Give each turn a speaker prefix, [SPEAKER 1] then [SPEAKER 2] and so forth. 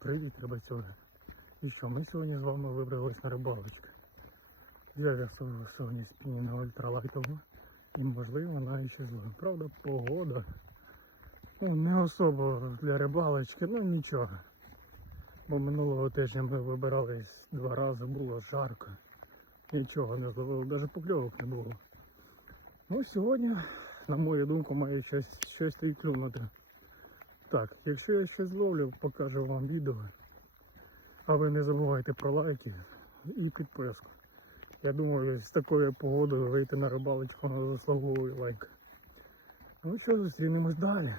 [SPEAKER 1] Привіт, рибацюги. І що, ми сьогодні з вами вибрались на рибалочку. Я з'ясував сьогодні спінінг ультралайтову і можливо навіть ще зло. Правда, погода. Ну, не особо для рибалочки, ну нічого. Бо минулого тижня ми вибирались два рази, було жарко. Нічого не зловили, навіть покльовок не було. Ну сьогодні, на мою думку, має щось, щось й клюнути. Так, якщо я щось зловлю, покажу вам відео. А ви не забувайте про лайки і підписку. Я думаю, з такою погодою вийти на рибалочку заслуговує лайк. Ну що, зустрінемось далі.